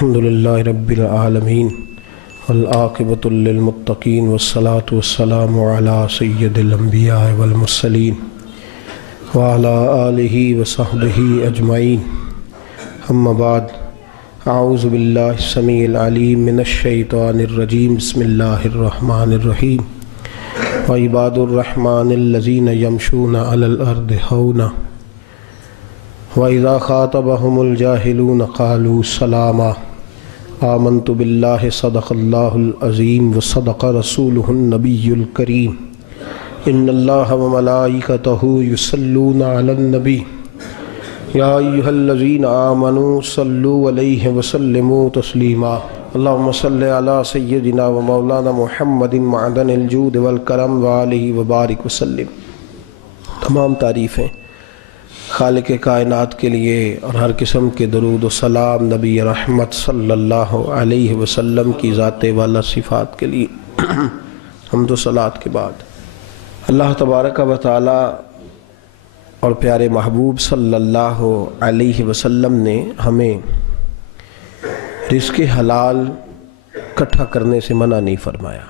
الحمدللہ رب العالمین والعاقبۃ للمتقین والصلاة والسلام علی سید الانبیاء والمرسلین وعلی آلہ وصحبہ اجمعین اما بعد اعوذ باللہ السمیع العلیم من الشیطان الرجیم بسم اللہ الرحمن الرحیم وعباد الرحمن الذین یمشون علی الارض ہونا وَإِذَا خَاطَبَهُمُ الْجَاهِلُونَ قَالُوا سَلَامًا آمَنْتُ بِاللَّهِ صَدَقَ اللَّهُ الْعَظِيمُ وَصَدَقَ رَسُولُهُ النَّبِيُّ الْكَرِيمُ إِنَّ اللَّهَ وَمَلَائِكَتَهُ يُصَلُّونَ عَلَى النَّبِيِّ يَا أَيُّهَا الَّذِينَ آمَنُوا صَلُّوا عَلَيْهِ وَسَلِّمُوا تَسْلِيمًا اللهم صل على سيدنا ومولانا محمد معدن الجود والکرم وآلہ وبارک وسلم۔ تمام تعریفیں خالق کائنات کے لیے اور ہر قسم کے درود و سلام نبی رحمت صلی اللہ علیہ وسلم کی ذات والا صفات کے لیے حمد و صلوات کے بعد اللہ تبارک و تعالی اور پیارے محبوب صلی اللہ علیہ وسلم نے ہمیں رزق حلال اکٹھا کرنے سے منع نہیں فرمایا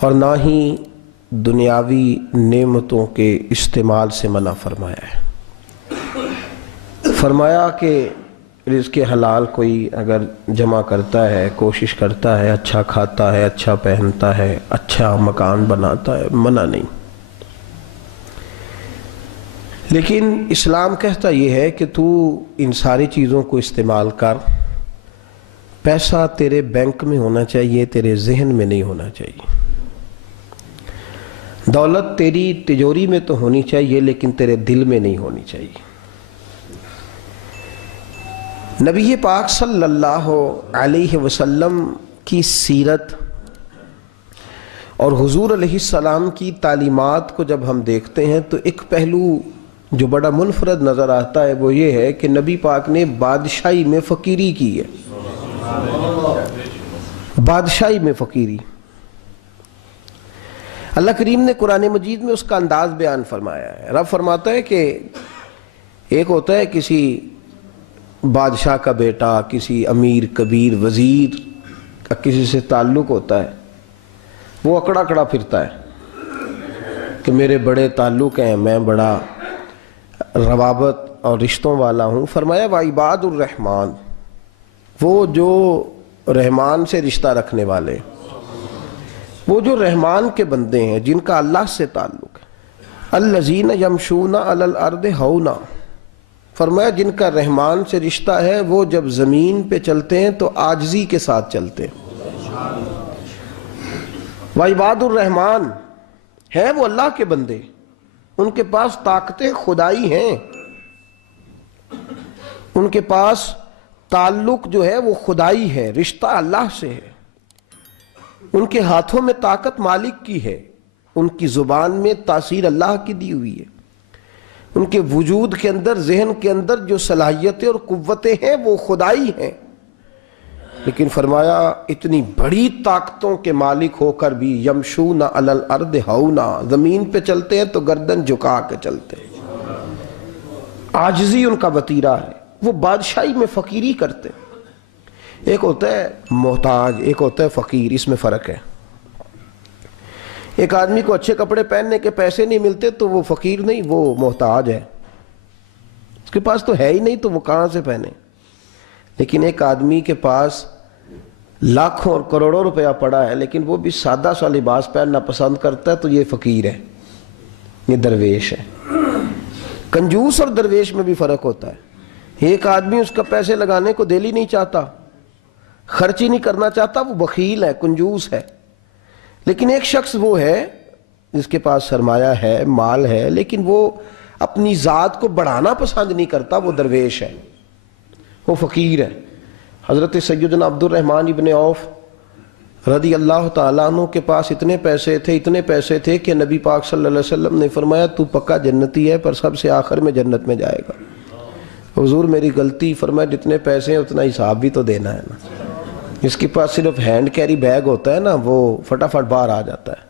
اور نہ ہی دنیاوی نعمتوں کے استعمال سے منع فرمایا ہے۔ فرمایا کہ رزق حلال کوئی اگر جمع کرتا ہے، کوشش کرتا ہے، اچھا کھاتا ہے، اچھا پہنتا ہے، اچھا مکان بناتا ہے، منع نہیں، لیکن اسلام کہتا یہ ہے کہ تو ان ساری چیزوں کو استعمال کر، پیسہ تیرے بینک میں ہونا چاہیے، تیرے ذہن میں نہیں ہونا چاہیے۔ دولت تیری تجوری میں تو ہونی چاہیے لیکن تیرے دل میں نہیں ہونی چاہیے۔ نبی پاک صلی اللہ علیہ وسلم کی سیرت اور حضور علیہ السلام کی تعلیمات کو جب ہم دیکھتے ہیں تو ایک پہلو جو بڑا منفرد نظر آتا ہے وہ یہ ہے کہ نبی پاک نے بادشاہی میں فقیری کی ہے، بادشاہی میں فقیری۔ اللہ کریم نے قرآن مجید میں اس کا انداز بیان فرمایا ہے۔ رب فرماتا ہے کہ ایک ہوتا ہے کسی بادشاہ کا بیٹا، کسی امیر کبیر وزیر کا کسی سے تعلق ہوتا ہے، وہ اکڑا اکڑا پھرتا ہے کہ میرے بڑے تعلق ہیں، میں بڑا روابط اور رشتوں والا ہوں۔ فرمایا وعباد الرحمن، وہ جو رحمان سے رشتہ رکھنے والے، وہ جو رحمان کے بندے ہیں جن کا اللہ سے تعلق ہے، الذین یمشون علی الارض ہونا، فرمایا جن کا رحمان سے رشتہ ہے وہ جب زمین پہ چلتے ہیں تو عاجزی کے ساتھ چلتے ہیں۔ وعباد الرحمن ہے وہ اللہ کے بندے، ان کے پاس طاقتیں خدائی ہیں، ان کے پاس تعلق جو ہے وہ خدائی ہے، رشتہ اللہ سے ہے، ان کے ہاتھوں میں طاقت مالک کی ہے، ان کی زبان میں تاثیر اللہ کی دی ہوئی ہے، ان کے وجود کے اندر ذہن کے اندر جو صلاحیتیں اور قوتیں ہیں وہ خدائی ہیں، لیکن فرمایا اتنی بڑی طاقتوں کے مالک ہو کر بھی یمشون علی الارض ہونا، زمین پہ چلتے ہیں تو گردن جھکا کے چلتے ہیں، عاجزی ان کا وتیرہ ہے، وہ بادشاہی میں فقیری کرتے ہیں۔ ایک ہوتا ہے محتاج، ایک ہوتا ہے فقیر، اس میں فرق ہے۔ ایک آدمی کو اچھے کپڑے پہننے کے پیسے نہیں ملتے تو وہ فقیر نہیں، وہ محتاج ہے، اس کے پاس تو ہے ہی نہیں تو وہ کہاں سے پہنے۔ لیکن ایک آدمی کے پاس لاکھوں اور کروڑوں روپیہ پڑا ہے لیکن وہ بھی سادہ سا لباس پہننا پسند کرتا ہے تو یہ فقیر ہے، یہ درویش ہے۔ کنجوس اور درویش میں بھی فرق ہوتا ہے۔ ایک آدمی اس کا پیسے لگانے کو دل ہی نہیں چاہتا، خرچ ہی نہیں کرنا چاہتا، وہ بخیل ہے، کنجوس ہے۔ لیکن ایک شخص وہ ہے جس کے پاس سرمایہ ہے، مال ہے، لیکن وہ اپنی ذات کو بڑھانا پسند نہیں کرتا، وہ درویش ہے، وہ فقیر ہے۔ حضرت سیدنا عبد الرحمن ابن عوف رضی اللہ تعالیٰ عنہ کے پاس اتنے پیسے تھے کہ نبی پاک صلی اللہ علیہ وسلم نے فرمایا تو پکا جنتی ہے پر سب سے آخر میں جنت میں جائے گا۔ حضور میری غلطی، فرمایا جتنے پیسے ہیں اتنا حساب بھی تو دینا ہے نا۔ جس کے پاس صرف ہینڈ کیری بیگ ہوتا ہے نا وہ فٹافٹ باہر آ جاتا ہے،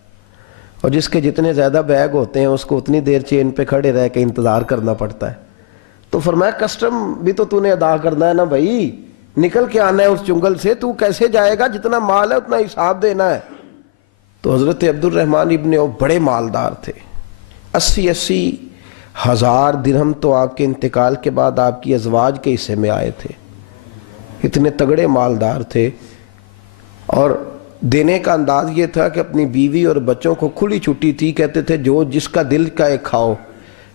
اور جس کے جتنے زیادہ بیگ ہوتے ہیں اس کو اتنی دیر چین پہ کھڑے رہ کے انتظار کرنا پڑتا ہے۔ تو فرمایا کسٹم بھی تو نے ادا کرنا ہے نا بھائی، نکل کے آنا ہے اس چنگل سے، تو کیسے جائے گا؟ جتنا مال ہے اتنا حساب دینا ہے۔ تو حضرت عبد الرحمن ابن عوف بڑے مالدار تھے، 80 ہزار درہم تو آپ کے انتقال کے بعد آپ کی ازواج کے حصے میں آئے تھے، اتنے تگڑے مالدار تھے۔ اور دینے کا انداز یہ تھا کہ اپنی بیوی اور بچوں کو کھلی چھٹی تھی، کہتے تھے جو جس کا دل کا ایک کھاؤ،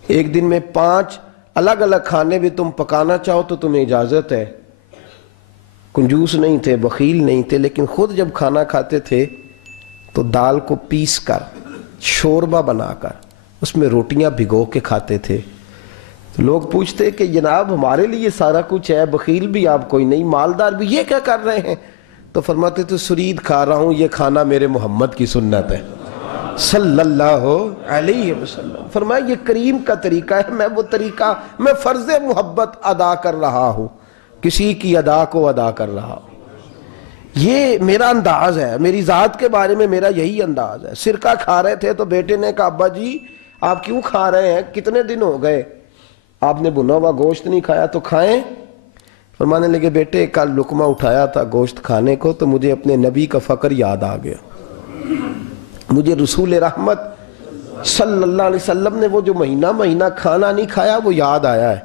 ایک دن میں 5 الگ الگ کھانے بھی تم پکانا چاہو تو تمہیں اجازت ہے۔ کنجوس نہیں تھے، بخیل نہیں تھے، لیکن خود جب کھانا کھاتے تھے تو دال کو پیس کر شوربہ بنا کر اس میں روٹیاں بھگو کے کھاتے تھے۔ تو لوگ پوچھتے کہ جناب ہمارے لیے سارا کچھ ہے، بخیل بھی آپ کوئی نہیں، مالدار بھی، یہ کیا کر رہے ہیں؟ تو فرماتے تھے سرید کھا رہا ہوں، یہ کھانا میرے محمد کی سنت ہے صلی اللہ علیہ وسلم۔ فرمایا یہ کریم کا طریقہ ہے، میں وہ طریقہ، میں فرض محبت ادا کر رہا ہوں، کسی کی ادا کو ادا کر رہا ہوں۔ یہ میرا انداز ہے، میری ذات کے بارے میں میرا یہی انداز ہے۔ سرکہ کھا رہے تھے تو بیٹے نے کہا ابا جی آپ کیوں کھا رہے ہیں، کتنے دن ہو گئے آپ نے بھنا ہوا گوشت نہیں کھایا، تو کھائیں۔ فرمانے لگے بیٹے کل لقمہ اٹھایا تھا گوشت کھانے کو تو مجھے اپنے نبی کا فقر یاد آ گیا، مجھے رسول رحمت صلی اللہ علیہ وسلم نے وہ جو مہینہ کھانا نہیں کھایا وہ یاد آیا ہے۔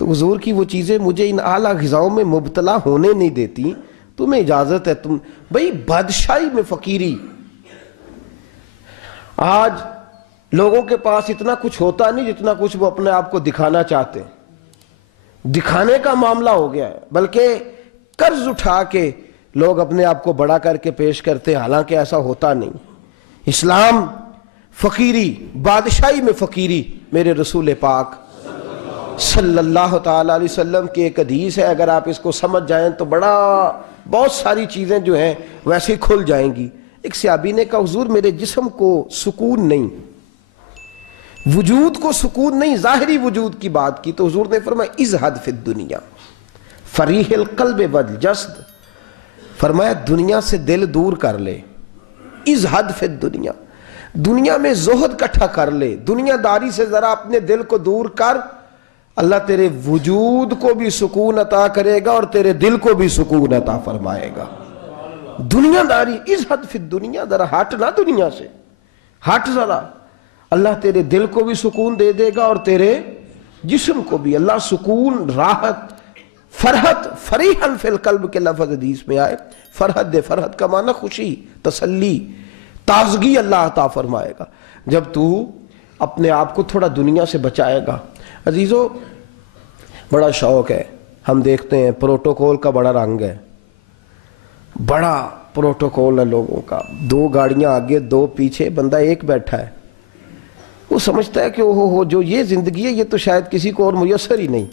تو حضور کی وہ چیزیں مجھے ان اعلیٰ غذاؤں میں مبتلا ہونے نہیں دیتی، تمہیں اجازت ہے۔ تم بھئی بادشاہی میں فقیری، آج لوگوں کے پاس اتنا کچھ ہوتا نہیں جتنا کچھ وہ اپنے آپ کو دکھانا چاہتے ہیں، دکھانے کا معاملہ ہو گیا ہے، بلکہ قرض اٹھا کے لوگ اپنے آپ کو بڑا کر کے پیش کرتے ہیں، حالانکہ ایسا ہوتا نہیں۔ اسلام فقیری، بادشاہی میں فقیری، میرے رسول پاک صلی اللہ تعالی علیہ وسلم کی ایک حدیث ہے، اگر آپ اس کو سمجھ جائیں تو بہت ساری چیزیں جو ہیں ویسے کھل جائیں گی۔ ایک صحابی نے کہا حضور میرے جسم کو سکون نہیں، وجود کو سکون نہیں، ظاہری وجود کی بات کی، تو حضور نے فرمایا ازہد فی الدنیا فریح القلب والجسد، فرمایا دنیا سے دل دور کر لے، ازہد فی الدنیا، دنیا میں زہد کٹھا کر لے، دنیا داری سے ذرا اپنے دل کو دور کر، اللہ تیرے وجود کو بھی سکون عطا کرے گا اور تیرے دل کو بھی سکون عطا فرمائے گا۔ دنیا داری، ازہد فی الدنیا، ذرا ہٹ نہ دنیا سے، ہٹ ذرا، اللہ تیرے دل کو بھی سکون دے دے گا اور تیرے جسم کو بھی۔ اللہ سکون، راحت، فرحت، فریحاً فی القلب کے لفظ حدیث میں آئے، فرحت دے، فرحت کا معنی خوشی، تسلی، تازگی اللہ عطا فرمائے گا جب تو اپنے آپ کو تھوڑا دنیا سے بچائے گا۔ عزیزو بڑا شوق ہے، ہم دیکھتے ہیں پروٹوکول کا بڑا رنگ ہے، بڑا پروٹوکول ہے لوگوں کا، 2 گاڑیاں آگے 2 پیچھے، بندہ ایک بیٹھا ہے، وہ سمجھتا ہے کہ اوہ جو یہ زندگی ہے یہ تو شاید کسی کو اور میسر ہی نہیں۔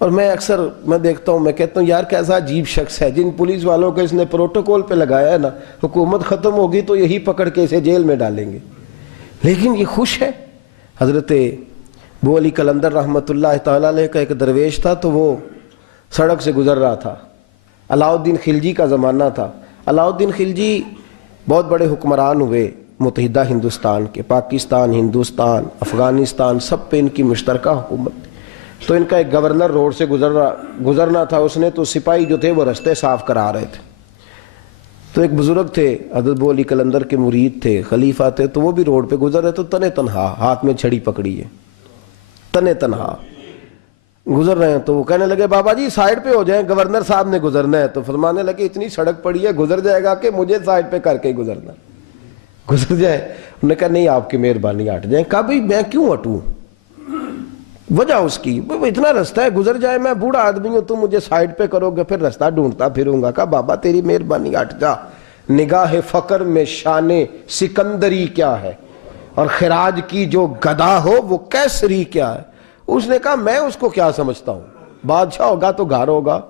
اور میں اکثر دیکھتا ہوں، میں کہتا ہوں یار کیسا عجیب شخص ہے، جن پولیس والوں کو اس نے پروٹوکول پہ لگایا ہے نا، حکومت ختم ہوگی تو یہی پکڑ کے اسے جیل میں ڈالیں گے، لیکن یہ خوش ہے۔ حضرت ابو علی قلندر رحمۃ اللہ تعالیٰ علیہ کا ایک درویش تھا، تو وہ سڑک سے گزر رہا تھا، علاؤ الدین خلجی کا زمانہ تھا۔ علاؤ الدین خلجی بہت بڑے حکمران ہوئے متحدہ ہندوستان کے، پاکستان، ہندوستان، افغانستان، سب پہ ان کی مشترکہ حکومت۔ تو ان کا ایک گورنر روڈ سے گزرنا تھا، اس نے تو سپاہی جو تھے وہ رستے صاف کرا رہے تھے، تو ایک بزرگ تھے حضرت ابو علی قلندر کے مرید تھے، خلیفہ تھے، تو وہ بھی روڈ پہ گزر رہے تو تنے تنہا ہاتھ میں چھڑی پکڑی ہے، تنے تنہا گزر رہے ہیں۔ تو وہ کہنے لگے بابا جی سائیڈ پہ ہو جائیں، گورنر صاحب نے گزرنا ہے۔ تو فرمانے لگے اتنی سڑک پڑی ہے، گزر جائے گا کہ مجھے سائیڈ پہ کر کے گزرنا، گزر جائے۔ انہوں نے کہا نہیں آپ کی مہربانی ہٹ جائیں۔ کہا بھئی میں کیوں ہٹوں، وجہ اس کی اتنا رستہ ہے، گزر جائے، میں بوڑھا آدمی ہوں، تم مجھے سائیڈ پہ کرو گے پھر رستہ ڈھونڈتا پھروں گا۔ کہا بابا تیری مہربانی ہٹ جا، نگاہ فقر میں شان سکندری کیا ہے، اور خراج کی جو گدا ہو وہ کیسری کیا ہے۔ اس نے کہا میں اس کو کیا سمجھتا ہوں، بادشاہ ہوگا تو گھر ہوگا،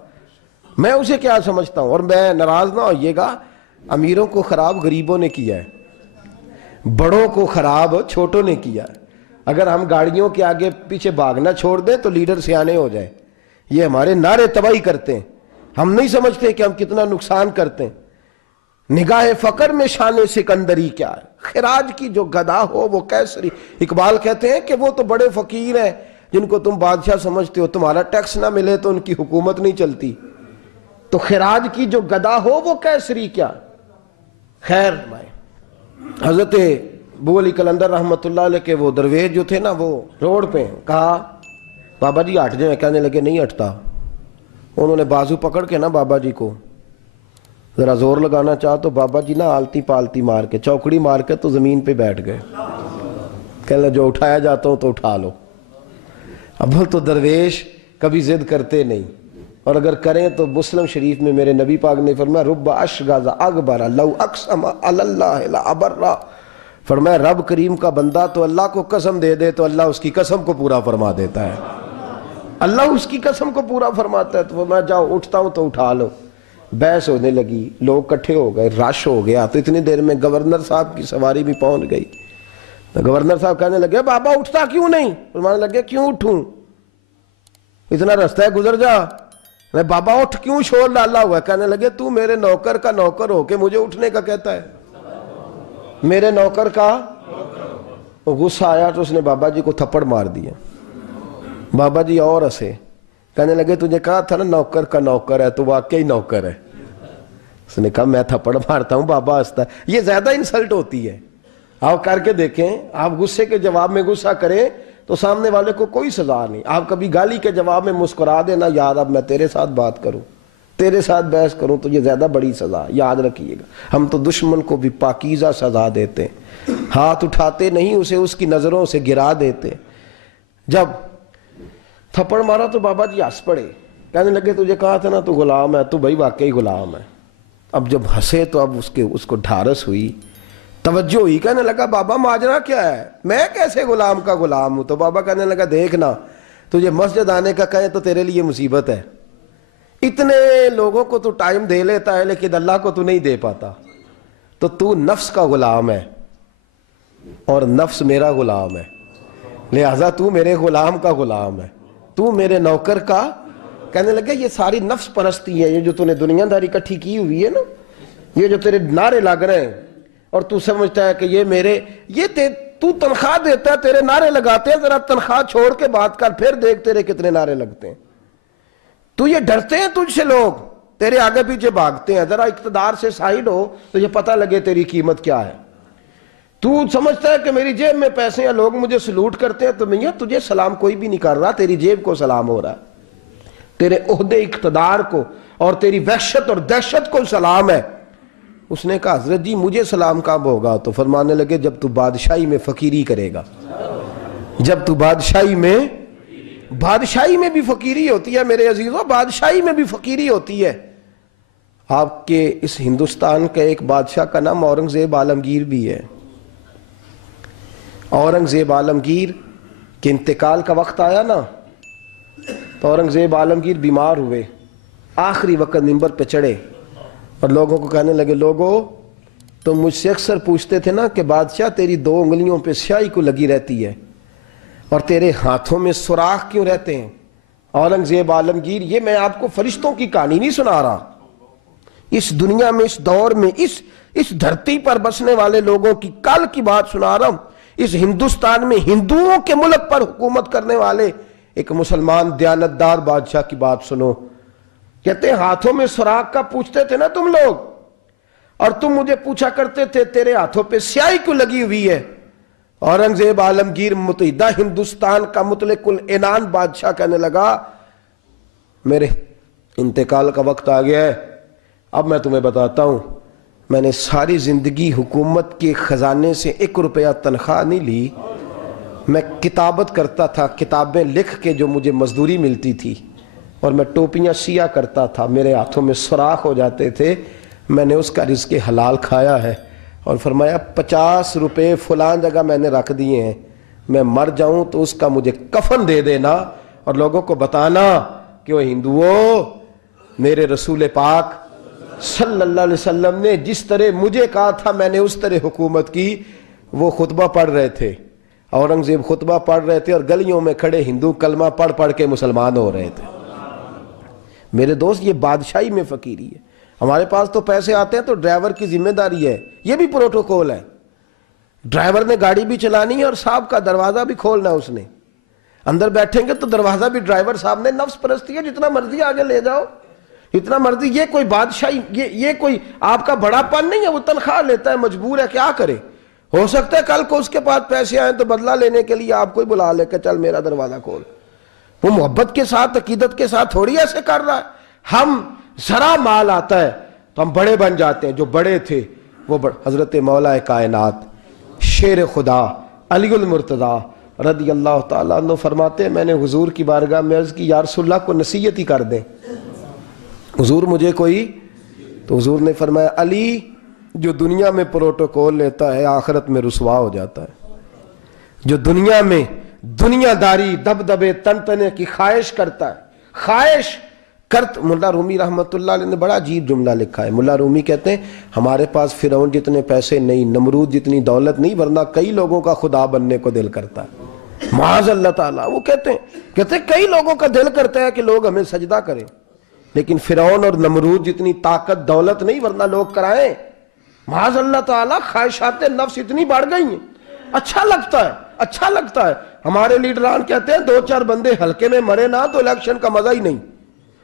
میں اسے کیا سمجھتا ہوں۔ اور میں ناراض نہ ہوئیے گا، امیروں کو خراب غریبوں نے کیا ہے، بڑوں کو خراب چھوٹوں نے کیا ہے۔ اگر ہم گاڑیوں کے آگے پیچھے بھاگنا چھوڑ دیں تو لیڈر سیانے ہو جائیں، یہ ہمارے نعرے تباہی کرتے ہیں، ہم نہیں سمجھتے کہ ہم کتنا نقصان کرتے ہیں۔ نگاہ فقر میں شان سکندری کیا ہے، خراج کی جو گدا ہو وہ کیسری۔ اقبال کہتے ہیں کہ وہ تو بڑے فقیر ہیں جن کو تم بادشاہ سمجھتے ہو، تمہارا ٹیکس نہ ملے تو ان کی حکومت نہیں چلتی۔ تو خراج کی جو گدا ہو وہ کیسری کیا. خیر حضرت ابو علی قلندر رحمۃ اللہ علیہ کے وہ درویش جو تھے نا، وہ روڈ پہ کہا بابا جی ہٹ جائیں. کہنے لگے نہیں ہٹتا. انہوں نے بازو پکڑ کے نا بابا جی کو ذرا زور لگانا چاہا تو بابا جی نا آلتی پالتی مار کے چوکڑی مار کے تو زمین پہ بیٹھ گئے. کہنے لگے جو اٹھایا جاتا ہوں تو اٹھا لو. اب تو درویش کبھی ضد کرتے نہیں، اور اگر کریں تو مسلم شریف میں میرے نبی پاک نے فرمایا رب اشغاز اکبر لو اقسم علی اللہ لابرہ. فرمایا رب کریم کا بندہ تو اللہ کو قسم دے دے تو اللہ اس کی قسم کو پورا فرما دیتا ہے. اللہ اس کی قسم کو پورا فرماتا ہے. تو میں جاؤ اٹھتا ہوں تو اٹھا لو. بحث ہونے لگی، لوگ کٹھے ہو گئے، رش ہو گیا. تو اتنی دیر میں گورنر صاحب کی سواری بھی پہنچ گئی. تو گورنر صاحب کہنے لگے بابا اٹھتا کیوں نہیں؟ فرمانے لگے کیوں اٹھوں، اتنا رستہ ہے گزر جا. میں بابا اٹھ کیوں شور ڈالا ہوا ہے؟ کہنے لگے تو میرے نوکر کا نوکر ہو کے مجھے اٹھنے کا کہتا ہے. میرے نوکر کا غصہ آیا تو اس نے بابا جی کو تھپڑ مار دیا. بابا جی اور ہنسے. کہنے لگے تجھے کہا تھا نا نوکر کا نوکر ہے تو واقعی نوکر ہے. اس نے کہا میں تھپڑ مارتا ہوں. بابا ہنستا ہے. یہ زیادہ انسلٹ ہوتی ہے. آپ کر کے دیکھیں، آپ غصے کے جواب میں غصہ کریں تو سامنے والے کو کوئی سزا نہیں. آپ کبھی گالی کے جواب میں مسکرا دینا یار اب میں تیرے ساتھ بات کروں، تیرے ساتھ بحث کروں تو یہ زیادہ بڑی سزا. یاد رکھیے گا ہم تو دشمن کو بھی پاکیزہ سزا دیتے ہیں. ہاتھ اٹھاتے نہیں، اسے اس کی نظروں سے گرا دیتے. جب تھپڑ مارا تو بابا جی ہنس پڑے. کہنے لگے تجھے کہا تھا نا تو غلام ہے، تو بھائی واقعی غلام ہے. اب جب ہنسے تو اب اس کو ڈھارس ہوئی، توجہ ہوئی. کہنے لگا بابا ماجرا کیا ہے، میں کیسے غلام کا غلام ہوں؟ تو بابا کہنے لگا دیکھنا تجھے مسجد آنے کا کہے تو تیرے لیے مصیبت ہے. اتنے لوگوں کو تو ٹائم دے لیتا ہے لیکن اللہ کو تو نہیں دے پاتا. تو نفس کا غلام ہے اور نفس میرا غلام ہے، لہذا تو میرے غلام کا غلام ہے، تو میرے نوکر کا. کہنے لگے یہ ساری نفس پرستی ہے، یہ جو تو نے دنیا داری اکٹھی کی ہوئی ہے نا، یہ جو تیرے نعرے لگ رہے ہیں اور تو سمجھتا ہے کہ یہ میرے، تو تنخواہ دیتا ہے، تیرے نعرے لگاتے ہیں. ذرا تنخواہ چھوڑ کے بات کر، پھر دیکھ تیرے کتنے نعرے لگتے ہیں. تو یہ ڈرتے ہیں تجھ سے لوگ، تیرے آگے پیچھے بھاگتے ہیں. ذرا اقتدار سے سائیڈ ہو تو یہ پتہ لگے تیری قیمت کیا ہے. تو سمجھتا ہے کہ میری جیب میں پیسے ہیں، لوگ مجھے سلوٹ کرتے ہیں. تو میاں تجھے سلام کوئی بھی نہیں کر رہا، تیری جیب کو سلام ہو رہا ہے، تیرے عہدے اقتدار کو اور تیری وحشت اور دہشت کو سلام ہے. اس نے کہا حضرت جی مجھے سلام کب ہوگا؟ تو فرمانے لگے جب تو بادشاہی میں فقیری کرے گا. جب تو بادشاہی میں بھی فقیری ہوتی ہے میرے عزیزوں، بادشاہی میں بھی فقیری ہوتی ہے. آپ کے اس ہندوستان کا ایک بادشاہ کا نام اورنگزیب عالمگیر بھی ہے. اورنگزیب عالمگیر کے انتقال کا وقت آیا نا تو اورنگزیب عالمگیر بیمار ہوئے. آخری وقت منبر پہ چڑھے اور لوگوں کو کہنے لگے لوگوں تو مجھ سے اکثر پوچھتے تھے نا کہ بادشاہ تیری 2 انگلیوں پہ سیاہی کو لگی رہتی ہے اور تیرے ہاتھوں میں سوراخ کیوں رہتے ہیں؟ اورنگزیب عالمگیر یہ میں آپ کو فرشتوں کی کہانی نہیں سنا رہا، اس دنیا میں، اس دور میں، اس دھرتی پر بسنے والے لوگوں کی کل کی بات سنا رہا ہوں. اس ہندوستان میں ہندوؤں کے ملک پر حکومت کرنے والے ایک مسلمان دیانتدار بادشاہ کی بات سنو. کہتے ہیں ہاتھوں میں سوراخ کا پوچھتے تھے نا تم لوگ، اور تم مجھے پوچھا کرتے تھے تیرے ہاتھوں پہ سیاہی کیوں لگی ہوئی ہے. اورنگزیب عالمگیر متحدہ ہندوستان کا مطلق العنان بادشاہ کہنے لگا میرے انتقال کا وقت آ گیا ہے. اب میں تمہیں بتاتا ہوں، میں نے ساری زندگی حکومت کے خزانے سے 1 روپیہ تنخواہ نہیں لی. میں کتابت کرتا تھا، کتابیں لکھ کے جو مجھے مزدوری ملتی تھی، اور میں ٹوپیاں سیا کرتا تھا، میرے ہاتھوں میں سوراخ ہو جاتے تھے. میں نے اس کا رزق حلال کھایا ہے. اور فرمایا 50 روپے فلاں جگہ میں نے رکھ دیے ہیں، میں مر جاؤں تو اس کا مجھے کفن دے دینا اور لوگوں کو بتانا کہ وہ ہندوؤں میرے رسول پاک صلی اللہ علیہ وسلم نے جس طرح مجھے کہا تھا میں نے اس طرح حکومت کی. وہ خطبہ پڑھ رہے تھے، اورنگزیب خطبہ پڑھ رہے تھے اور گلیوں میں کھڑے ہندو کلمہ پڑھ پڑھ کے مسلمان ہو رہے تھے. میرے دوست یہ بادشاہی میں فقیری ہے. ہمارے پاس تو پیسے آتے ہیں تو ڈرائیور کی ذمہ داری ہے، یہ بھی پروٹوکول ہے. ڈرائیور نے گاڑی بھی چلانی ہے اور صاحب کا دروازہ بھی کھولنا ہے. اس نے اندر بیٹھیں گے تو دروازہ بھی ڈرائیور صاحب نے. نفس پرستی ہے، جتنا مرضی آگے لے جاؤ. اتنا مرضی. یہ کوئی بادشاہی, یہ کوئی آپ کا بڑا پن نہیں ہے. وہ تنخواہ لیتا ہے, مجبور ہے, کیا کرے. ہو سکتا ہے کل کو اس کے پاس پیسے آئیں تو بدلہ لینے کے لیے آپ کو ہی بلا لے کہ چل میرا دروازہ کھول. وہ محبت کے ساتھ, عقیدت کے ساتھ تھوڑی ایسے کر رہا ہے. ہم ذرا مال آتا ہے تو ہم بڑے بن جاتے ہیں. جو بڑے تھے وہ حضرت مولا کائنات شیر خدا علی المرتضیٰ رضی اللہ تعالیٰ عنہ فرماتے ہیں, میں نے حضور کی بارگاہ میں عرض کی یا رسول اللہ کو نصیحت ہی کر دیں حضور مجھے کوئی. تو حضور نے فرمایا علی جو دنیا میں پروٹوکول لیتا ہے آخرت میں رسوا ہو جاتا ہے. جو دنیا میں دنیا داری دبدبے تنتنے کی خواہش کرتا ہے, خواہش ملا رومی رحمت اللہ علیہ نے بڑا عجیب جملہ لکھا ہے. ملا رومی کہتے ہیں ہمارے پاس فرعون جتنے پیسے نہیں, نمرود جتنی دولت نہیں, ورنہ کئی لوگوں کا خدا بننے کو دل کرتا ہے. معاذ اللہ تعالیٰ. وہ کہتے ہیں کئی لوگوں کا دل کرتا ہے کہ لوگ ہمیں سجدہ کریں, لیکن فرعون اور نمرود جتنی طاقت دولت نہیں, ورنہ لوگ کرائیں. معاذ اللہ تعالیٰ. خواہشات نفس اتنی بڑھ گئی ہیں. اچھا لگتا ہے, اچھا لگتا ہے. ہمارے لیڈران کہتے ہیں 2-4 بندے ہلکے میں مرے نہ تو الیکشن کا مزہ ہی نہیں.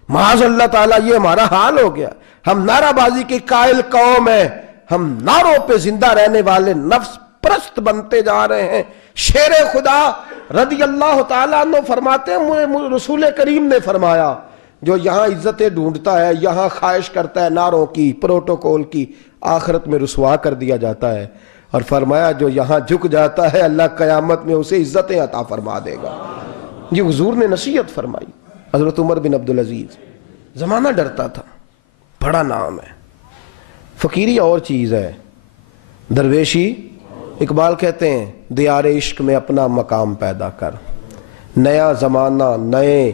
معاذ اللہ تعالیٰ یہ ہمارا حال ہو گیا. ہم نعرہ بازی کی قائل قوم ہیں, ہم نعروں پہ زندہ رہنے والے نفس پرست بنتے جا رہے ہیں. شیر خدا رضی اللہ تعالیٰ عنہ فرماتے ہیں رسول کریم نے فرمایا جو یہاں عزتیں ڈھونڈتا ہے, یہاں خواہش کرتا ہے نعروں کی, پروٹوکول کی, آخرت میں رسوا کر دیا جاتا ہے. اور فرمایا جو یہاں جھک جاتا ہے اللہ قیامت میں اسے عزتیں عطا فرما دے گا. یہ حضور نے نصیحت فرمائی. حضرت عمر بن عبدالعزیز, زمانہ ڈرتا تھا, بڑا نام ہے. فقیری اور چیز ہے, درویشی. اقبال کہتے ہیں دیار عشق میں اپنا مقام پیدا کر, نیا زمانہ نئے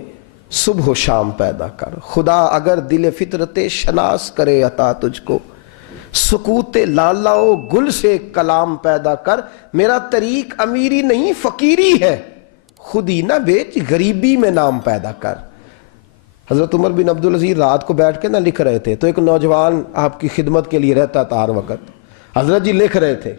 صبح و شام پیدا کر. خدا اگر دل فطرت شناس کرے عطا تجھ کو, سکوت لالا و گل سے کلام پیدا کر. میرا طریق امیری نہیں فقیری ہے, خود ہی نہ بیچ غریبی میں نام پیدا کر. حضرت عمر بن عبدالعزیز رات کو بیٹھ کے نہ لکھ رہے تھے, تو ایک نوجوان آپ کی خدمت کے لیے رہتا تھا ہر وقت. حضرت جی لکھ رہے تھے,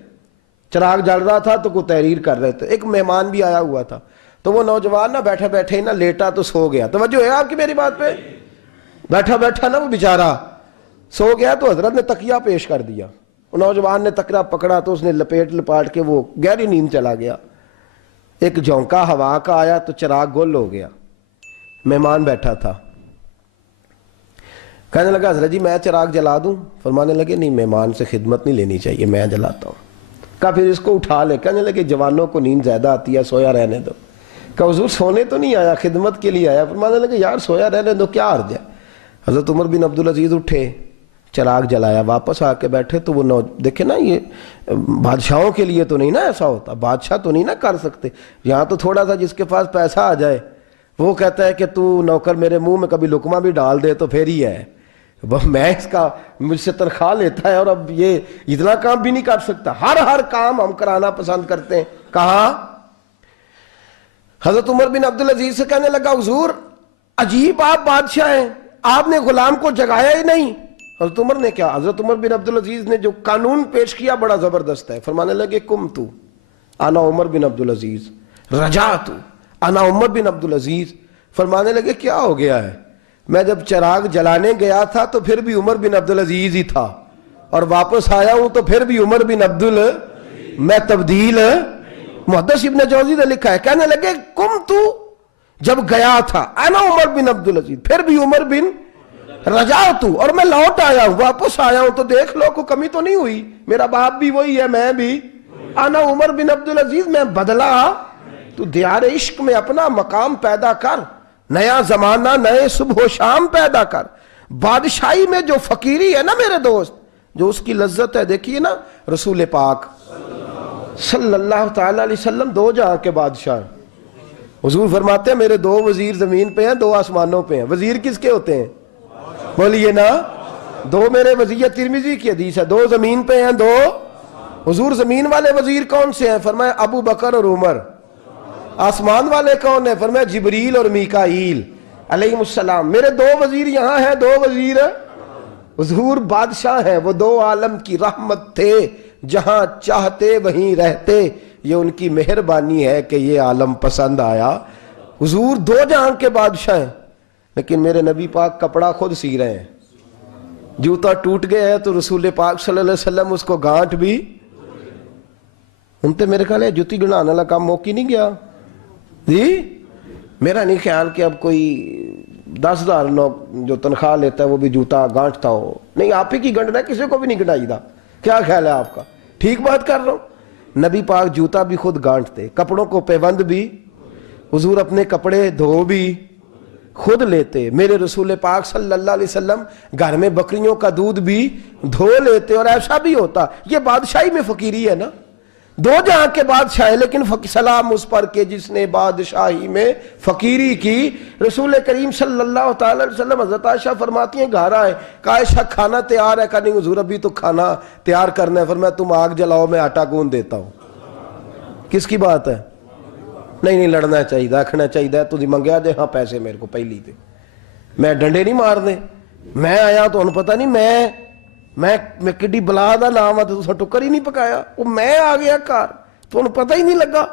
چراغ جل رہا تھا تو کوئی تحریر کر رہے تھے. ایک مہمان بھی آیا ہوا تھا, تو وہ نوجوان نہ بیٹھا بیٹھے نہ لیٹا تو سو گیا. توجہ ہے آپ کی میری بات پہ؟ بیٹھا بیٹھا نہ وہ بیچارہ سو گیا, تو حضرت نے تکیہ پیش کر دیا. وہ نوجوان نے تکیہ پکڑا تو اس نے لپاٹ کے وہ گہری نیند چلا گیا. ایک جھونکا ہوا کا آیا تو چراغ گل ہو گیا. مہمان بیٹھا تھا, کہنے لگا حضرت جی میں چراغ جلا دوں؟ فرمانے لگے نہیں, مہمان سے خدمت نہیں لینی چاہیے, میں جلاتا ہوں. کہا پھر اس کو اٹھا لے. کہنے لگے جوانوں کو نیند زیادہ آتی ہے, سویا رہنے دو. کہا حضور سونے تو نہیں آیا, خدمت کے لیے آیا. فرمانے لگے یار سویا رہنے دو, کیا عرض ہے. حضرت عمر بن عبدالعزیز اٹھے, چراغ جلایا, واپس آ کے بیٹھے تو وہ دیکھیں نا, یہ بادشاہوں کے لیے تو نہیں نا ایسا ہوتا, بادشاہ تو نہیں نا کر سکتے. یہاں تو تھوڑا سا جس کے پاس پیسہ آ جائے وہ کہتا ہے کہ تو نوکر میرے منہ میں کبھی لقمہ بھی ڈال دے تو پھر ہی ہے, میں اس کا مجھ سے تنخواہ لیتا ہے اور اب یہ اتنا کام بھی نہیں کر سکتا. ہر کام ہم کرانا پسند کرتے ہیں. کہاں حضرت عمر بن عبدالعزیز سے کہنے لگا حضور عجیب آپ بادشاہ ہیں, آپ نے غلام کو جگایا ہی نہیں. حضرت عمر نے کیا, حضرت عمر بن عبدالعزیز نے جو قانون پیش کیا بڑا زبردست ہے. فرمانے لگے کم تو انا عمر بن عبدالعزیز رجعت انا عمر بن عبدالعزیز. فرمانے لگے کیا ہو گیا ہے, میں جب چراغ جلانے گیا تھا تو پھر بھی عمر بن عبدالعزیز ہی تھا, اور واپس آیا ہوں تو پھر بھی عمر بن میں تبدیل. محدث ابن جوزی نے لکھا ہے, کہنے لگے کم تو جب گیا تھا انا عمر بن عبدالعزیز, پھر بھی عمر بن رجعت, اور میں لوٹ آیا ہوں, واپس آیا ہوں تو دیکھ لو کوئی کمی تو نہیں ہوئی, میرا باپ بھی وہی ہے, میں بھی انا عمر بن عبدالعزیز, میں بدلا. تو دیار عشق میں اپنا مقام پیدا کر, نیا زمانہ نئے صبح و شام پیدا کر. بادشاہی میں جو فقیری ہے نا میرے دوست, جو اس کی لذت ہے, دیکھیے نا رسول پاک صلی اللہ تعالی علیہ وسلم 2 جہاں کے بادشاہ. حضور فرماتے ہیں میرے 2 وزیر زمین پہ ہیں, 2 آسمانوں پہ ہیں. وزیر کس کے ہوتے ہیں؟ بولیے نا, 2 میرے وزیر, ترمذی کی حدیث ہے, 2 زمین پہ ہیں, 2. حضور زمین والے وزیر کون سے ہیں؟ فرمایا ابو بکر اور عمر. آسمان والے کون ہیں؟ فرمایا جبریل اور میکائیل علیہ السلام. میرے 2 وزیر یہاں ہیں, 2 وزیر. حضور بادشاہ ہیں, وہ 2 عالم کی رحمت تھے, جہاں چاہتے وہیں رہتے, یہ ان کی مہربانی ہے کہ یہ عالم پسند آیا. حضور 2 جہاں کے بادشاہ ہیں, لیکن میرے نبی پاک کپڑا خود سی رہے ہیں. جوتا ٹوٹ گیا ہے تو رسول پاک صلی اللہ علیہ وسلم اس کو گانٹ بھی ان تے میرے خیال ہے جوتی گنانے والا کام موقع نہیں گیا جی. میرا نہیں خیال کہ اب کوئی 10,000 جو تنخواہ لیتا ہے وہ بھی جوتا گانٹتا ہو. نہیں, آپ ہی کی گنٹنا ہے, کسی کو بھی نہیں گنائی دا. کیا خیال ہے آپ کا؟ ٹھیک بات کر رہا ہوں. نبی پاک جوتا بھی خود گانٹتے, کپڑوں کو پیوند بھی, حضور اپنے کپڑے دھو بھی خود لیتے. میرے رسول پاک صلی اللہ علیہ وسلم گھر میں بکریوں کا دودھ بھی دھو لیتے. اور ایسا بھی ہوتا, یہ بادشاہی میں فقیری ہے نا, دو جہاں کے بادشاہ ہے, لیکن سلام اس پر کہ جس نے بادشاہی میں فقیری کی. رسول کریم صلی اللہ تعالی علیہ وسلم, حضرت عائشہ فرماتی ہیں گھر آئے, کہا عائشہ کھانا تیار ہے؟ کہا نہیں حضور ابھی تو کھانا تیار کرنا ہے. فرمایا تم آگ جلاؤ, میں آٹا گوندھ دیتا ہوں. کس کی بات ہے؟ نہیں لڑنا چاہیے, رکھنا چاہیے. تجھے منگیا دے ہاں پیسے میرے کو پہلی تے, میں ڈنڈے نہیں مار دے. میں آیا تو انہوں پتہ نہیں میں کڈی بلا دا نام ہے تو تسا ٹکر ہی نہیں پکایا. وہ میں آ گیا کار تو انہوں پتہ ہی نہیں لگا,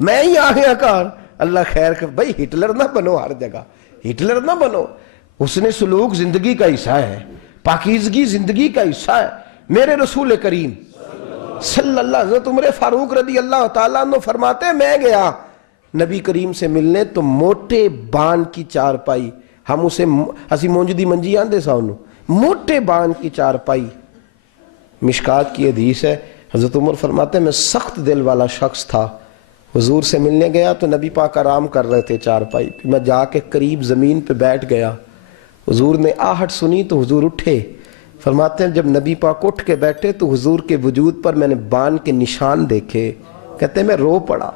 میں ہی آ گیا کار. اللہ خیر کر. بھائی ہٹلر نہ بنو, ہر جگہ ہٹلر نہ بنو. اس نے سلوک زندگی کا حصہ ہے, پاکیزگی زندگی کا حصہ ہے. میرے رسول کریم صلی اللہ علیہ وسلم, عمر فاروق رضی اللہ تعالیٰ عنہ فرماتے ہیں میں گیا نبی کریم سے ملنے تو موٹے بان کی چارپائی, ہم اسے اسی مونج دی منجی آندے سا انہوں, موٹے بان کی چارپائی. مشکات کی حدیث ہے, حضرت عمر فرماتے ہیں میں سخت دل والا شخص تھا. حضور سے ملنے گیا تو نبی پاک آرام کر رہے تھے چارپائی پہ. میں جا کے قریب زمین پہ بیٹھ گیا. حضور نے آہٹ سنی تو حضور اٹھے. فرماتے ہیں جب نبی پاک اٹھ کے بیٹھے تو حضور کے وجود پر میں نے بان کے نشان دیکھے. کہتے ہیں میں رو پڑا,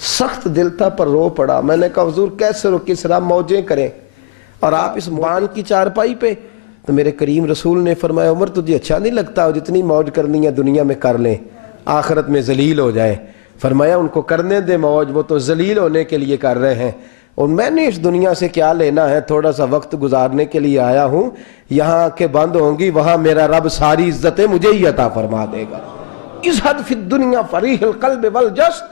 سخت دل تھا پر رو پڑا. میں نے کہا حضور کیسے رو, کس طرح موجیں کریں اور آپ اس بان کی چارپائی پہ؟ تو میرے کریم رسول نے فرمایا عمر تجھے اچھا نہیں لگتا, جتنی موج کرنی ہے دنیا میں کر لیں, آخرت میں ذلیل ہو جائیں. فرمایا ان کو کرنے دے موج, وہ تو ذلیل ہونے کے لیے کر رہے ہیں, اور میں نے اس دنیا سے کیا لینا ہے, تھوڑا سا وقت گزارنے کے لیے آیا ہوں. یہاں کے بند ہوں گی, وہاں میرا رب ساری عزتیں مجھے ہی عطا فرما دے گا. ازہد فی الدنیا فریح القلب والجسد.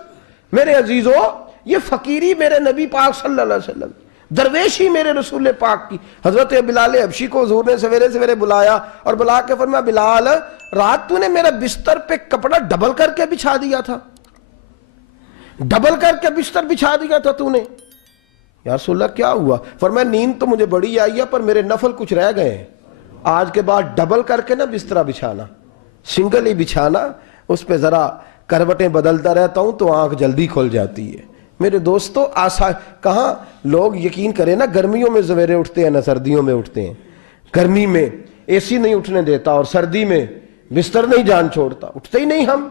میرے عزیزو, یہ فقیری میرے نبی پاک صلی اللہ علیہ وسلم, درویشی میرے رسول پاک کی. حضرت بلال حبشی کو حضور نے سویرے سویرے بلایا اور بلا کے فرمایا بلال رات تو نے میرا بستر پہ کپڑا ڈبل کر کے بچھا دیا تھا, ڈبل کر کے بستر بچھا دیا تھا تو نے. یا رسول اللہ کیا ہوا؟ فرمایا نیند تو مجھے بڑی آئی ہے پر میرے نفل کچھ رہ گئے ہیں, آج کے بعد ڈبل کر کے نہ بسترا بچھانا, سنگل ہی بچھانا, اس پہ ذرا کروٹیں بدلتا رہتا ہوں تو آنکھ جلدی کھل جاتی ہے. میرے دوستو کہاں لوگ یقین کریں نا, گرمیوں میں سویرے اٹھتے ہیں نہ سردیوں میں اٹھتے ہیں. گرمی میں اے سی نہیں اٹھنے دیتا اور سردی میں بستر نہیں جان چھوڑتا, اٹھتے ہی نہیں ہم.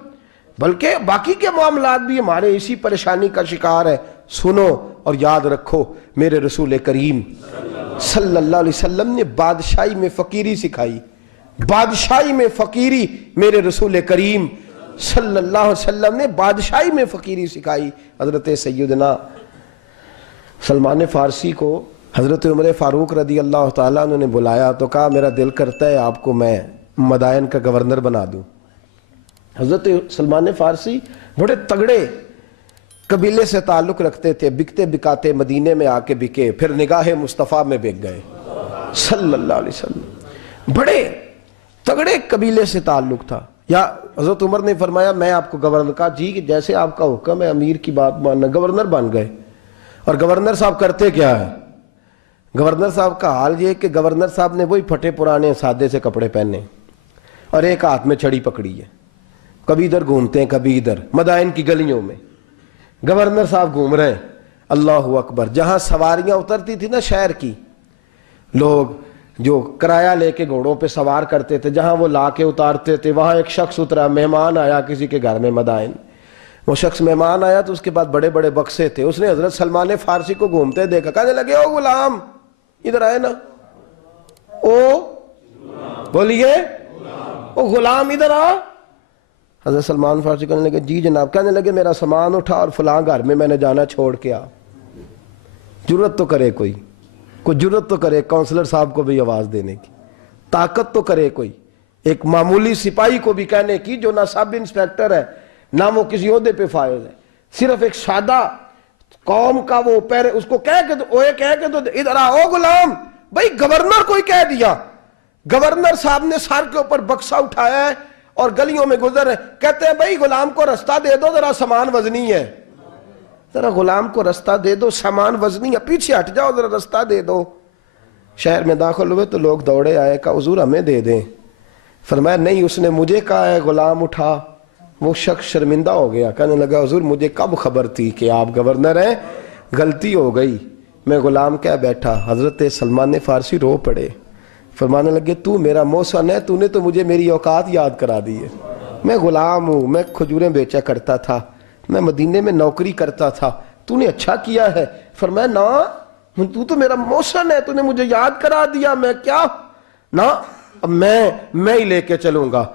بلکہ باقی کے معاملات بھی ہمارے اسی پریشانی کا شکار ہے. سنو اور یاد رکھو, میرے رسول کریم صلی اللہ علیہ وسلم نے بادشاہی میں فقیری سکھائی. بادشاہی میں فقیری میرے رسول کریم صلی اللہ علیہ وسلم نے بادشاہی میں فقیری سکھائی. حضرت سیدنا سلمان فارسی کو حضرت عمر فاروق رضی اللہ تعالیٰ عنہ نے بلایا تو کہا میرا دل کرتا ہے آپ کو میں مدائن کا گورنر بنا دوں. حضرت سلمان فارسی بڑے تگڑے قبیلے سے تعلق رکھتے تھے, بکتے بکاتے مدینے میں آ کے بکے, پھر نگاہ مصطفیٰ میں بک گئے صلی اللہ علیہ وسلم. بڑے تگڑے قبیلے سے تعلق تھا. یا حضرت عمر نے فرمایا میں آپ کو گورنر, کہا جی جیسے آپ کا حکم ہے, امیر کی بات ماننا. گورنر بن گئے. اور گورنر صاحب کرتے کیا ہے؟ گورنر صاحب کا حال یہ کہ گورنر صاحب نے وہی پھٹے پرانے سادے سے کپڑے پہنے اور ایک ہاتھ میں چھڑی پکڑی ہے, کبھی ادھر گھومتے ہیں کبھی ادھر, مدائن کی گلیوں میں گورنر صاحب گھوم رہے ہیں. اللہ اکبر. جہاں سواریاں اترتی تھی نا شہر کی, لوگ جو کرایہ لے کے گھوڑوں پہ سوار کرتے تھے, جہاں وہ لا کے اتارتے تھے, وہاں ایک شخص اترا, مہمان آیا کسی کے گھر میں مدائن. وہ شخص مہمان آیا تو اس کے بعد بڑے بڑے بکسے تھے. اس نے حضرت سلمان فارسی کو گھومتے دیکھا, کہنے لگے او غلام ادھر آئے نا, او بولیے او غلام ادھر آ. حضرت سلمان فارسی کہنے لگے جی جناب. کہنے لگے میرا سامان اٹھا اور فلاں گھر میں نے جانا, چھوڑ کے آ. جرت تو کرے کوئی جرت تو کرے کونسلر صاحب کو بھی آواز دینے کی, طاقت تو کرے کوئی, ایک معمولی سپاہی کو بھی کہنے کی جو نہ سب انسپیکٹر ہے نہ وہ کسی عہدے پہ فائز ہے, صرف ایک سادہ قوم کا وہ پیر اس کو کہہ کے تو ادھر آؤ غلام. بھائی گورنر کوئی کہہ دیا, گورنر صاحب نے سر کے اوپر بکسا اٹھایا ہے اور گلیوں میں گزر رہے, کہتے ہیں بھائی غلام کو رستہ دے دو, ذرا سامان وزنی ہے. ذرا غلام کو رستہ دے دو, سامان وزنی ہے, پیچھے ہٹ جاؤ, ذرا رستہ دے دو. شہر میں داخل ہوئے تو لوگ دوڑے آئے, کہا حضور ہمیں دے دیں. فرمایا نہیں, اس نے مجھے کہا ہے غلام اٹھا. وہ شخص شرمندہ ہو گیا, کہنے لگا حضور مجھے کب خبر تھی کہ آپ گورنر ہیں, غلطی ہو گئی, میں غلام کہہ بیٹھا. حضرت سلمان فارسی رو پڑے, فرمانے لگے تو میرا محسن ہے, تو نے تو مجھے میری اوقات یاد کرا دی ہے. میں غلام ہوں, میں کھجوریں بیچا کرتا تھا, میں مدینے میں نوکری کرتا تھا, تو نے اچھا کیا ہے. فرمایا نا, تو میرا محسن ہے, تو نے مجھے یاد کرا دیا, میں کیا نا, اب میں ہی لے کے چلوں گا.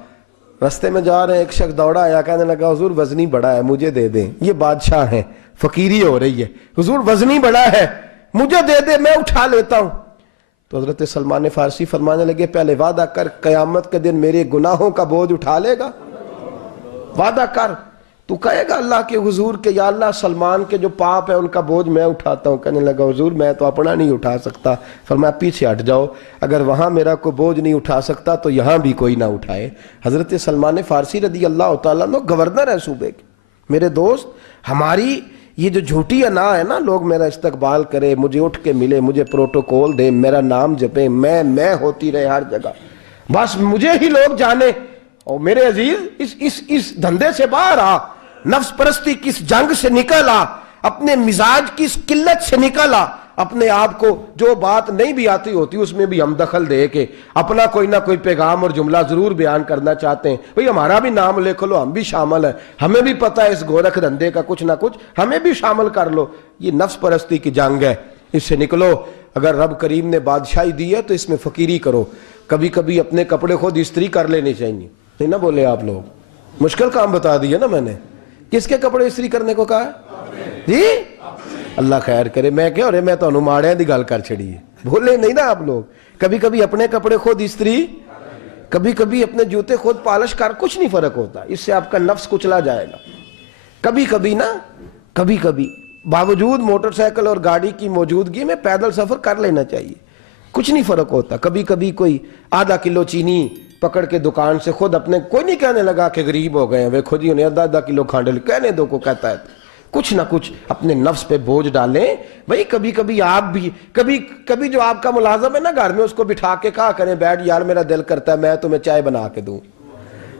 رستے میں جا رہے ہیں, ایک شخص دوڑا آیا, کہنے لگا حضور وزنی بڑا ہے, مجھے دے دیں. یہ بادشاہ ہیں, فقیری ہو رہی ہے, حضور وزنی بڑا ہے, مجھے دے دے, میں اٹھا لیتا ہوں. تو حضرت سلمان فارسی فرمانے لگے پہلے وعدہ کر قیامت کے دن میرے گناہوں کا بوجھ اٹھا لے گا. وعدہ کر, تو کہے گا اللہ کے حضور کے یا اللہ سلمان کے جو پاپ ہے ان کا بوجھ میں اٹھاتا ہوں. کہنے لگا حضور میں تو اپنا نہیں اٹھا سکتا. فرمایا پیچھے ہٹ جاؤ, اگر وہاں میرا کوئی بوجھ نہیں اٹھا سکتا تو یہاں بھی کوئی نہ اٹھائے. حضرت سلمان فارسی رضی اللہ تعالیٰ عنہ گورنر ہے صوبے کے. میرے دوست, ہماری یہ جو جھوٹی انا ہے نا, لوگ میرا استقبال کرے, مجھے اٹھ کے ملے, مجھے پروٹوکول دے, میرا نام جپے, میں ہوتی رہے ہر جگہ, بس مجھے ہی لوگ جانے. اور میرے عزیز اس دھندے سے باہر آ, نفس پرستی کی اس جنگ سے نکل آ, اپنے مزاج کی اس قلت سے نکل آ, اپنے آپ کو جو بات نہیں بھی آتی ہوتی اس میں بھی ہم دخل دے کے اپنا کوئی نہ کوئی پیغام اور جملہ ضرور بیان کرنا چاہتے ہیں. بھئی ہمارا بھی نام لکھ لو, ہم بھی شامل ہیں, ہمیں بھی پتہ ہے اس گورکھ دھندے کا کچھ نہ کچھ, ہمیں بھی شامل کر لو. یہ نفس پرستی کی جنگ ہے, اس سے نکلو. اگر رب کریم نے بادشاہی دی ہے تو اس میں فقیری کرو. کبھی کبھی اپنے کپڑے خود استری کر لینے چاہیے. نہیں نہ بولے آپ لوگ, مشکل کام بتا دیا نا میں نے. کس کے کپڑے استری کرنے کو کہا ہے جی؟ اللہ خیر کرے. میں کیا رہے, میں تو ماڑیاں دی گل کر چھڑی ہے, بولے نہیں نا آپ لوگ. کبھی کبھی اپنے کپڑے خود استری, کبھی کبھی اپنے جوتے خود پالش کر, کچھ نہیں فرق ہوتا, اس سے آپ کا نفس کچلا جائے گا. کبھی کبھی نا, کبھی کبھی باوجود موٹر سائیکل اور گاڑی کی موجودگی میں پیدل سفر کر لینا چاہیے, کچھ نہیں فرق ہوتا. کبھی کبھی کوئی آدھا کلو چینی پکڑ کے دکان سے خود اپنے, کوئی نہیں کہنے لگا کہ غریب ہو گئے ہیں, وہ خود ہی انہیں آدھا کلو کھانڈل کہنے دو کو کہتا ہے. کچھ نہ کچھ اپنے نفس پہ بوجھ ڈالیں. بھئی کبھی کبھی آپ بھی, کبھی جو آپ کا ملازم ہے نا گھر میں, اس کو بٹھا کے کہا کریں بیٹھ یار میرا دل کرتا ہے میں تمہیں چائے بنا کے دوں.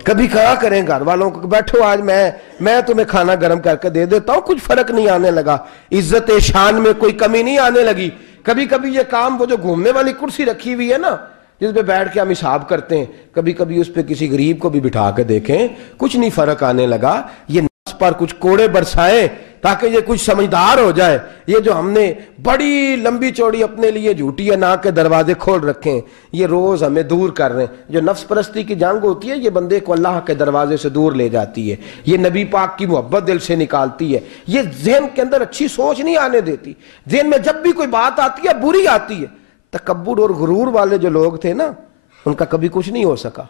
کبھی کہا کریں گھر والوں کو بیٹھو آج میں تمہیں کھانا گرم کر کے دے دیتا ہوں, کچھ فرق نہیں آنے لگا, عزت شان میں کوئی کمی نہیں آنے لگی. کبھی کبھی یہ کام, وہ جو گھومنے والی کرسی رکھی ہوئی ہے نا جس پہ بیٹھ کے ہم حساب کرتے ہیں, کبھی کبھی اس پہ کسی غریب کو بھی بٹھا کے دیکھیں, کچھ نہیں فرق آنے لگا. یہ نفس پر کچھ کوڑے برسائیں تاکہ یہ کچھ سمجھدار ہو جائے. یہ جو ہم نے بڑی لمبی چوڑی اپنے لیے جھوٹی انا کے دروازے کھول رکھے ہیں, یہ روز ہمیں دور کر رہے ہیں. جو نفس پرستی کی جنگ ہوتی ہے یہ بندے کو اللہ کے دروازے سے دور لے جاتی ہے, یہ نبی پاک کی محبت دل سے نکالتی ہے, یہ ذہن کے اندر اچھی سوچ نہیں آنے دیتی. ذہن میں جب بھی کوئی بات آتی ہے بری آتی ہے. تکبر اور غرور والے جو لوگ تھے نا, ان کا کبھی کچھ نہیں ہو سکا.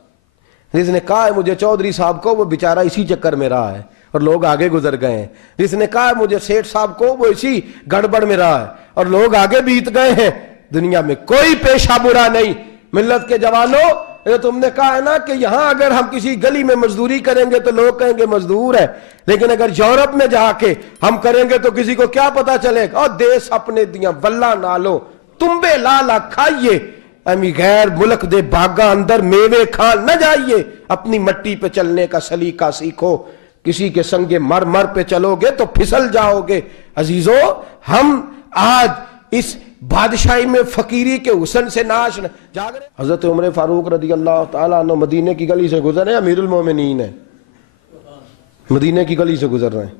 جس نے کہا ہے مجھے چودھری صاحب کو, وہ بیچارہ اسی چکر میں رہا ہے اور لوگ آگے گزر گئے ہیں. جس نے کہا ہے مجھے سیٹھ صاحب کو, وہ اسی گڑبڑ میں رہا ہے اور لوگ آگے بیت گئے ہیں. دنیا میں کوئی پیشہ برا نہیں. ملت کے جوانوں, یہ تم نے کہا ہے نا کہ یہاں اگر ہم کسی گلی میں مزدوری کریں گے تو لوگ کہیں گے مزدور ہے, لیکن اگر یورپ میں جا کے ہم کریں گے تو کسی کو کیا پتا چلے گا, اور دیس اپنے دیاں بلا نالو تمبے لالا کھائیے, امی غیر ملک دے باغاں اندر میوے کھان نہ جائیے. اپنی مٹی پہ چلنے کا سلیقہ سیکھو, کسی کے سنگ مر پہ چلو گے تو پھسل جاؤ گے. عزیزو, ہم آج اس بادشاہی میں فقیری کے حسن سے ناش جاگ رہے. حضرت عمر فاروق رضی اللہ تعالیٰ عنہ مدینے کی گلی سے گزر رہے ہیں, امیر المومنین ہیں, مدینے کی گلی سے گزر رہے ہیں.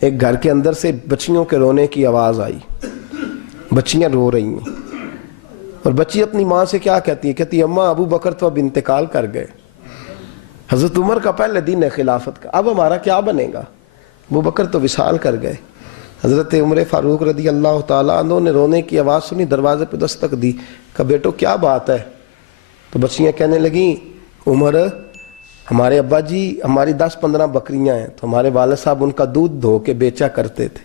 ایک گھر کے اندر سے بچیوں کے رونے کی آواز آئی, بچیاں رو رہی ہیں, اور بچی اپنی ماں سے کیا کہتی ہے, کہتی اماں ابو بکر تو اب انتقال کر گئے. حضرت عمر کا پہلے دن ہے خلافت کا, اب ہمارا کیا بنے گا, ابو بکر تو وصال کر گئے. حضرت عمر فاروق رضی اللہ تعالیٰ عنہ نے رونے کی آواز سنی, دروازے پہ دستک دی, کہا بیٹو کیا بات ہے. تو بچیاں کہنے لگیں عمر ہمارے ابا جی ہماری 10-15 بکریاں ہیں, تو ہمارے والد صاحب ان کا دودھ دھو کے بیچا کرتے تھے,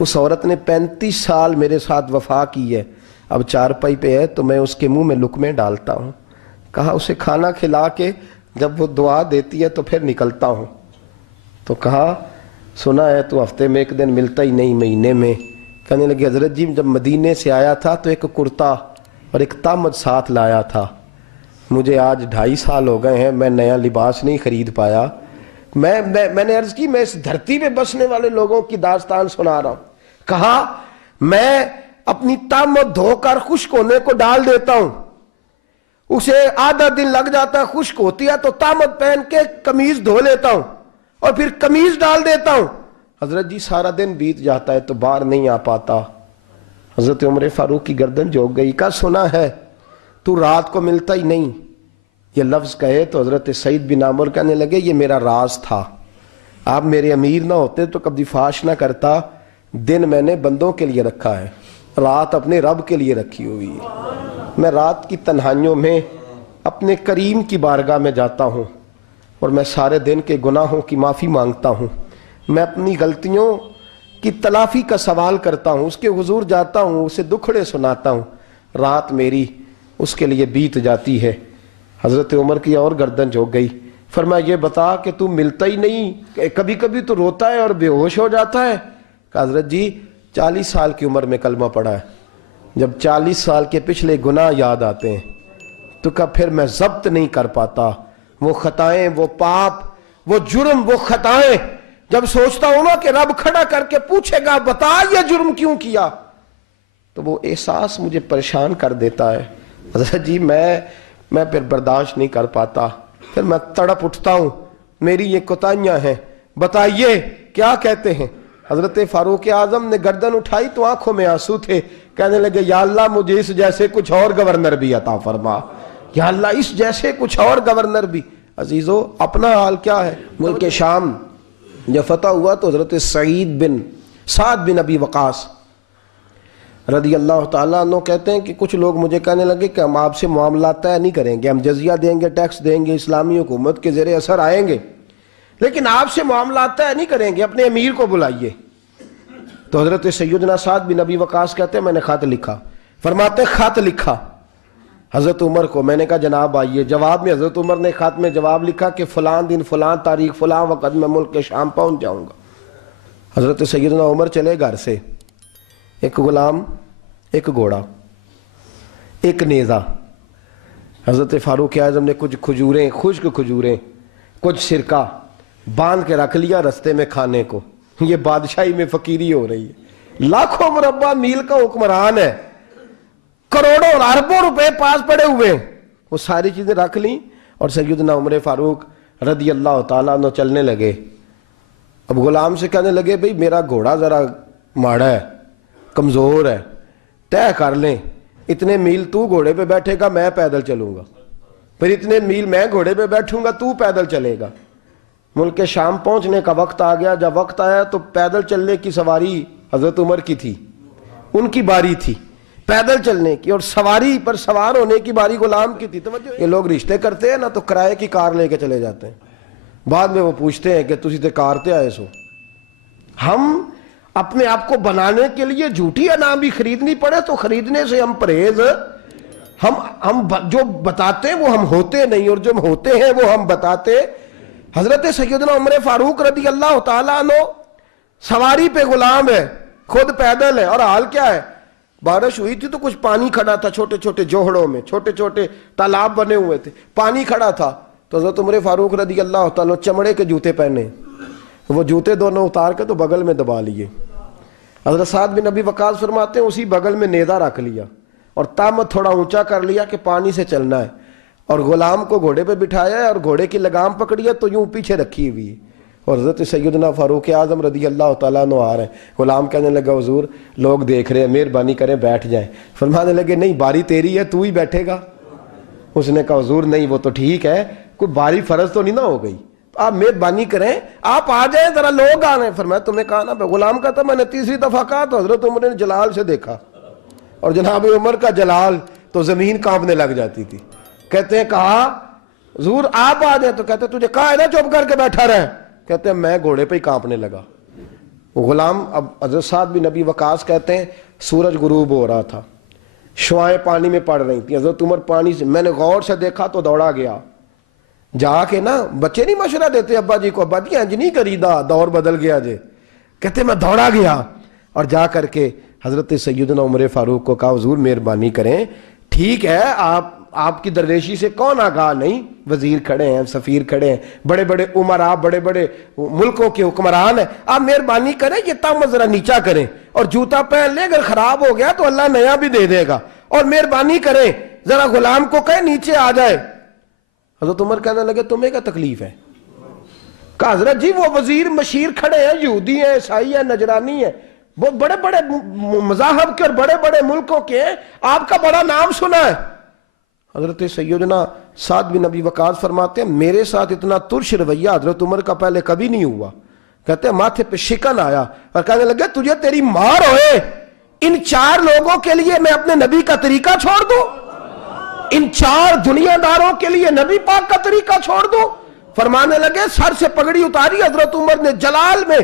اس عورت نے 35 سال میرے ساتھ وفا کی ہے، اب چارپائی پہ ہے تو میں اس کے منہ میں لقمے ڈالتا ہوں. کہا اسے کھانا کھلا کے جب وہ دعا دیتی ہے تو پھر نکلتا ہوں. تو کہا سنا ہے تو ہفتے میں ایک دن ملتا ہی نہیں، مہینے میں. کہنے لگی حضرت جی جب مدینے سے آیا تھا تو ایک کرتا اور ایک تامد ساتھ لایا تھا، مجھے آج 2.5 سال ہو گئے ہیں، میں نیا لباس نہیں خرید پایا. میں نے عرض کی میں اس دھرتی پہ بسنے والے لوگوں کی داستان سنا رہا ہوں. کہا میں اپنی تامد دھو کر خشک ہونے کو ڈال دیتا ہوں، اسے آدھا دن لگ جاتا ہے، خشک ہوتی ہے تو تامد پہن کے قمیض دھو لیتا ہوں اور پھر قمیض ڈال دیتا ہوں. حضرت جی سارا دن بیت جاتا ہے تو باہر نہیں آ پاتا. حضرت عمر فاروق کی گردن جھک گئی. کہا سنا ہے تو رات کو ملتا ہی نہیں. یہ لفظ کہے تو حضرت سعید بن عامر کہنے لگے یہ میرا راز تھا، آپ میرے امیر نہ ہوتے تو کبھی فاش نہ کرتا. دن میں نے بندوں کے لیے رکھا ہے، رات اپنے رب کے لیے رکھی ہوئی ہے. میں رات کی تنہائیوں میں اپنے کریم کی بارگاہ میں جاتا ہوں اور میں سارے دن کے گناہوں کی معافی مانگتا ہوں. میں اپنی غلطیوں کی تلافی کا سوال کرتا ہوں، اس کے حضور جاتا ہوں، اسے دکھڑے سناتا ہوں. رات میری اس کے لیے بیت جاتی ہے. حضرت عمر کی اور گردن جھک گئی. فرمایا یہ بتا کہ تو ملتا ہی نہیں، کبھی کبھی تو روتا ہے اور بے ہوش ہو جاتا ہے. کہ حضرت جی 40 سال کی عمر میں کلمہ پڑھا ہے، جب 40 سال کے پچھلے گناہ یاد آتے ہیں تو کہا پھر میں ضبط نہیں کر پاتا. وہ خطائیں، وہ پاپ، وہ جرم، وہ خطائیں جب سوچتا ہوں نا کہ رب کھڑا کر کے پوچھے گا بتا یہ جرم کیوں کیا، تو وہ احساس مجھے پریشان کر دیتا ہے. حضرت جی میں پھر برداشت نہیں کر پاتا، پھر میں تڑپ اٹھتا ہوں، میری یہ کوتاہیاں ہیں، بتائیے کیا کہتے ہیں. حضرت فاروق اعظم نے گردن اٹھائی تو آنکھوں میں آنسو تھے. کہنے لگے یا اللہ مجھے اس جیسے کچھ اور گورنر بھی عطا فرما، یا اللہ اس جیسے کچھ اور گورنر بھی. عزیزو اپنا حال کیا ہے. ملک شام جب فتح ہوا تو حضرت سعد بن ابی وقاص رضی اللہ تعالیٰ عنہ کہتے ہیں کہ کچھ لوگ مجھے کہنے لگے کہ ہم آپ سے معاملات طے نہیں کریں گے، ہم جزیہ دیں گے، ٹیکس دیں گے، اسلامی حکومت کے زیر اثر آئیں گے، لیکن آپ سے معاملات طے نہیں کریں گے، اپنے امیر کو بلائیے. تو حضرت سیدنا سعد بن ابی وقاص کہتے ہیں میں نے خط لکھا. فرماتے خط لکھا حضرت عمر کو. میں نے کہا جناب آئیے. جواب میں حضرت عمر نے خط میں جواب لکھا کہ فلاں دن فلاں تاریخ فلاں وقت میں ملک کے شام پہنچ جاؤں گا. حضرت سیدنا عمر چلے گھر سے، ایک غلام، ایک گھوڑا، ایک نیزہ. حضرت فاروق اعظم نے کچھ کھجوریں، خشک کھجوریں، کچھ سرکہ باندھ کے رکھ لیا رستے میں کھانے کو. یہ بادشاہی میں فقیری ہو رہی ہے. لاکھوں مربع میل کا حکمران ہے، کروڑوں اور اربوں روپے پاس پڑے ہوئے، وہ ساری چیزیں رکھ لیں اور سیدنا عمر فاروق رضی اللہ تعالیٰ عنہ چلنے لگے. اب غلام سے کہنے لگے بھئی میرا گھوڑا ذرا ماڑا ہے، کمزور ہے، طے کر لیں اتنے میل تو گھوڑے پہ بیٹھے گا، میں پیدل چلوں گا، پھر اتنے میل میں گھوڑے پہ بیٹھوں گا، تو پیدل چلے گا. ملک شام پہنچنے کا وقت آ گیا. جب وقت آیا تو پیدل چلنے کی سواری حضرت عمر کی تھی، ان کی باری تھی پیدل چلنے کی، اور سواری پر سوار ہونے کی باری غلام کی تھی. توجہ، یہ لوگ رشتے کرتے ہیں نا تو کرائے کی کار لے کے چلے جاتے ہیں، بعد میں وہ پوچھتے ہیں کہ تسی تے کار تے آئے سو. ہم اپنے آپ کو بنانے کے لیے جھوٹی انعام بھی خریدنی پڑے تو خریدنے سے ہم پرہیز. ہم جو بتاتے ہیں وہ ہم ہوتے نہیں، اور جو ہم ہوتے ہیں وہ ہم بتاتے. حضرت سیدنا عمر فاروق رضی اللہ تعالیٰ عنہ سواری پہ غلام ہے، خود پیدل ہے، اور حال کیا ہے، بارش ہوئی تھی تو کچھ پانی کھڑا تھا، چھوٹے چھوٹے جوہڑوں میں چھوٹے چھوٹے تالاب بنے ہوئے تھے، پانی کھڑا تھا. تو حضرت عمر فاروق رضی اللہ تعالیٰ چمڑے کے جوتے پہنے، وہ جوتے دونوں اتار کے تو بغل میں دبا لیے. حضرت سعد بن ابی وقاص فرماتے ہیں اسی بغل میں نیزہ رکھ لیا اور تامت تھوڑا اونچا کر لیا کہ پانی سے چلنا ہے، اور غلام کو گھوڑے پہ بٹھایا ہے اور گھوڑے کی لگام پکڑی ہے تو یوں پیچھے رکھی ہوئی ہے. اور حضرت سیدنا فاروق اعظم رضی اللہ تعالیٰ عنہ آ رہے ہیں. غلام کہنے لگا حضور لوگ دیکھ رہے ہیں، مہربانی کریں بیٹھ جائیں. فرمانے لگے نہیں باری تیری ہے، تو ہی بیٹھے گا. اس نے کہا حضور نہیں وہ تو ٹھیک ہے، کوئی باری فرض تو نہیں نہ ہو گئی، آپ مہربانی کریں آپ آ جائیں، ذرا لوگ آ رہے ہیں. فرمایا تمہیں کہا نا. غلام کا تھا میں نے تیسری دفعہ کہا تو حضرت عمر نے جلال سے دیکھا، اور جناب عمر کا جلال تو زمین کانپنے لگ جاتی تھی. کہتے ہیں کہا حضور آپ آ جائیں، تو کہتے ہیں تجھے کہا ہے نا چپ کر کے بیٹھا رہے. کہتے ہیں میں گھوڑے پہ ہی کانپنے لگا. غلام اب حضرت سعد بن ابی وقاص کہتے ہیں سورج غروب ہو رہا تھا، شعائیں پانی میں پڑ رہی تھیں، حضرت عمر پانی سے، میں نے غور سے دیکھا تو دوڑا گیا، جا کے نا بچے نہیں مشورہ دیتے ابا جی کو، ابا جی انج نہیں کری دا، دور بدل گیا جے، کہتے میں دوڑا گیا اور جا کر کے حضرت سیدنا عمر فاروق کو کہا حضور مہربانی کریں، ٹھیک ہے آپ کی درویشی سے کون آگاہ نہیں، وزیر کھڑے ہیں، سفیر کھڑے ہیں، بڑے بڑے عمراء، بڑے بڑے ملکوں کے حکمران ہیں، آپ مہربانی کریں یہ تم ذرا نیچا کریں اور جوتا پہن لے، اگر خراب ہو گیا تو اللہ نیا بھی دے دے گا، اور مہربانی کریں ذرا غلام کو کہیں نیچے آ جائے۔ حضرت عمر کہنے لگے تمہیں کیا تکلیف ہے؟ کہا حضرت جی وہ وزیر مشیر کھڑے ہیں، یہودی ہیں، عیسائی ہیں، نجرانی ہیں، بہت بڑے بڑے مذاہب کے اور بڑے بڑے ملکوں کے ہیں، آپ کا بڑا نام سنا ہے۔ حضرت سیدنا سعد بن ابی وقاص فرماتے ہیں میرے ساتھ اتنا ترش رویہ حضرت عمر کا پہلے کبھی نہیں ہوا، کہتے ہیں ماتھے پہ شکن آیا اور کہنے لگے تجھے تیری مار ہوئے، ان 4 لوگوں کے لیے میں اپنے نبی کا طریقہ چھوڑ دوں، ان 4 دنیا داروں کے لیے نبی پاک کا طریقہ چھوڑ دوں؟ فرمانے لگے سر سے پگڑی اتاری حضرت عمر نے جلال میں،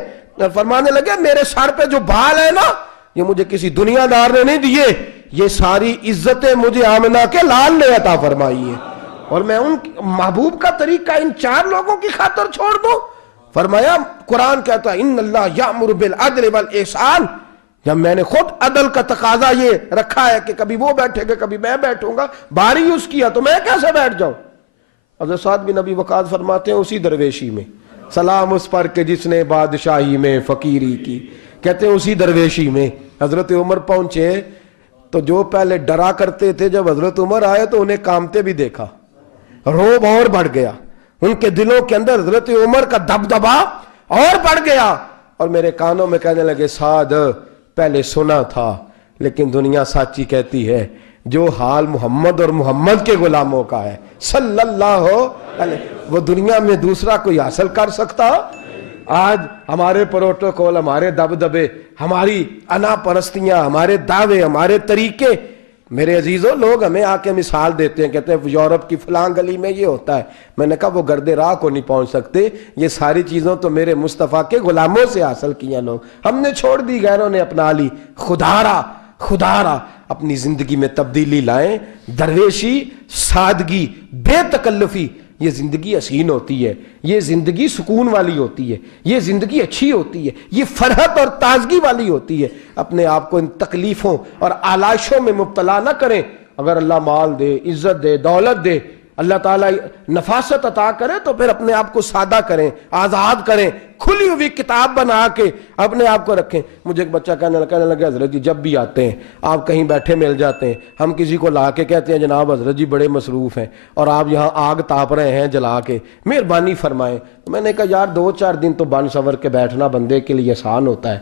فرمانے لگے میرے سر پہ جو بال ہے نا یہ مجھے کسی دنیا دار نے نہیں دیے، یہ ساری عزتیں مجھے آمنہ کے لال نے عطا فرمائی ہے، اور میں ان محبوب کا طریقہ ان 4 لوگوں کی خاطر چھوڑ دوں؟ فرمایا قرآن کہتا ہے ان اللہ یأمر بالعدل والاحسان، جب میں نے خود عدل کا تقاضا یہ رکھا ہے کہ کبھی وہ بیٹھے گا کبھی میں بیٹھوں گا، باری اس کیا تو میں کیسے بیٹھ جاؤں؟ حضرت سعد بن ابی وقاص فرماتے ہیں اسی درویشی میں سلام اس پر کہ جس نے بادشاہی میں فقیری کی، کہتے ہیں اسی درویشی میں حضرت عمر پہنچے تو جو پہلے ڈرا کرتے تھے جب حضرت عمر آئے تو انہیں کامتے بھی دیکھا، روب اور بڑھ گیا، ان کے دلوں کے اندر حضرت عمر کا دبدبا اور بڑھ گیا، اور میرے کانوں میں کہنے لگے سعد پہلے سنا تھا لیکن دنیا سچی کہتی ہے، جو حال محمد اور محمد کے غلاموں کا ہے صلی اللہ علیہ، وہ دنیا میں دوسرا کوئی حاصل کر سکتا؟ آج ہمارے پروٹوکول، ہمارے دبدبے، ہماری انا پرستیاں، ہمارے دعوے، ہمارے طریقے، میرے عزیزوں لوگ ہمیں آ کے مثال دیتے ہیں، کہتے ہیں یورپ کی فلاں گلی میں یہ ہوتا ہے، میں نے کہا وہ گرد راہ کو نہیں پہنچ سکتے، یہ ساری چیزوں تو میرے مصطفیٰ کے غلاموں سے حاصل کیا، لوگ ہم نے چھوڑ دی، غیروں نے اپنا لی۔ خدا را اپنی زندگی میں تبدیلی لائیں، درویشی، سادگی، بے تکلفی، یہ زندگی حسین ہوتی ہے، یہ زندگی سکون والی ہوتی ہے، یہ زندگی اچھی ہوتی ہے، یہ فرحت اور تازگی والی ہوتی ہے۔ اپنے آپ کو ان تکلیفوں اور آلائشوں میں مبتلا نہ کریں۔ اگر اللہ مال دے، عزت دے، دولت دے، اللہ تعالیٰ نفاست عطا کرے تو پھر اپنے آپ کو سادہ کریں، آزاد کریں، کھلی ہوئی کتاب بنا کے اپنے آپ کو رکھیں۔ مجھے ایک بچہ کہنے لگا حضرت جی جب بھی آتے ہیں آپ کہیں بیٹھے مل جاتے ہیں، ہم کسی کو لا کے کہتے ہیں جناب حضرت جی بڑے مصروف ہیں اور آپ یہاں آگ تاپ رہے ہیں جلا کے، مہربانی فرمائیں۔ میں نے کہا یار 2-4 دن تو بن سور کے بیٹھنا بندے کے لیے آسان ہوتا ہے،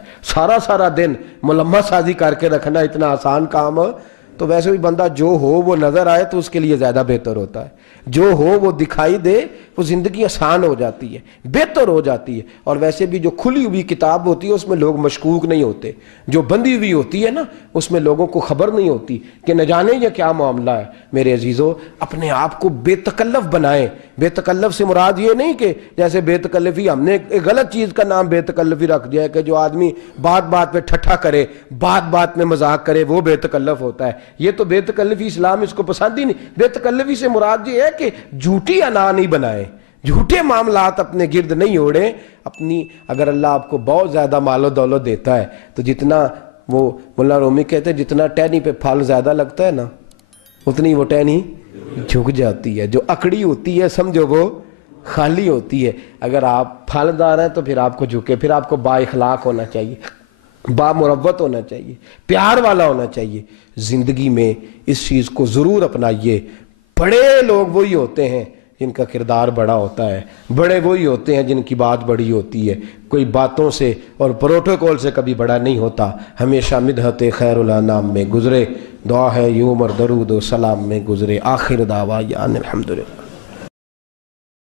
سارا دن ملمہ سازی کر کے رکھنا اتنا آسان کام ہے؟ تو ویسے بھی بندہ جو ہو وہ نظر آئے تو اس کے لیے زیادہ بہتر ہوتا ہے، جو ہو وہ دکھائی دے، وہ زندگی آسان ہو جاتی ہے، بہتر ہو جاتی ہے۔ اور ویسے بھی جو کھلی ہوئی کتاب ہوتی ہے اس میں لوگ مشکوک نہیں ہوتے، جو بندی ہوئی ہوتی ہے نا اس میں لوگوں کو خبر نہیں ہوتی کہ نہ جانے یہ کیا معاملہ ہے۔ میرے عزیزوں اپنے آپ کو بے تکلف بنائیں۔ بے تکلف سے مراد یہ نہیں کہ جیسے بے تکلفی ہم نے ایک غلط چیز کا نام بے تکلفی رکھ دیا ہے کہ جو آدمی بات پہ ٹھٹھا کرے، بات میں مذاق کرے، وہ بے تکلف ہوتا ہے۔ یہ تو بے تکلفی اسلام اس کو پسند ہی نہیں۔ بے تکلفی سے مراد یہ ہے کہ جھوٹی انا نہیں بنائیں، جھوٹے معاملات اپنے گرد نہیں اوڑیں۔ اپنی اگر اللہ آپ کو بہت زیادہ مال و دولت دیتا ہے تو جتنا وہ مولانا رومی کہتے ہیں جتنا ٹہنی پہ پھل زیادہ لگتا ہے نا اتنی وہ ٹہنی جھک جاتی ہے، جو اکڑی ہوتی ہے سمجھو وہ خالی ہوتی ہے۔ اگر آپ پھلدار ہیں تو پھر آپ کو جھکے، پھر آپ کو با اخلاق ہونا چاہیے، با مروت ہونا چاہیے، پیار والا ہونا چاہیے۔ زندگی میں اس چیز کو ضرور اپنائیے۔ بڑے لوگ وہی ہوتے ہیں جن کا کردار بڑا ہوتا ہے، بڑے وہی ہوتے ہیں جن کی بات بڑی ہوتی ہے۔ کوئی باتوں سے اور پروٹوکول سے کبھی بڑا نہیں ہوتا، ہمیشہ مدحت خیر الانام میں گزرے، دعا ہے یہ عمر درود و سلام میں گزرے۔ آخر دعویٰ الحمدللہ۔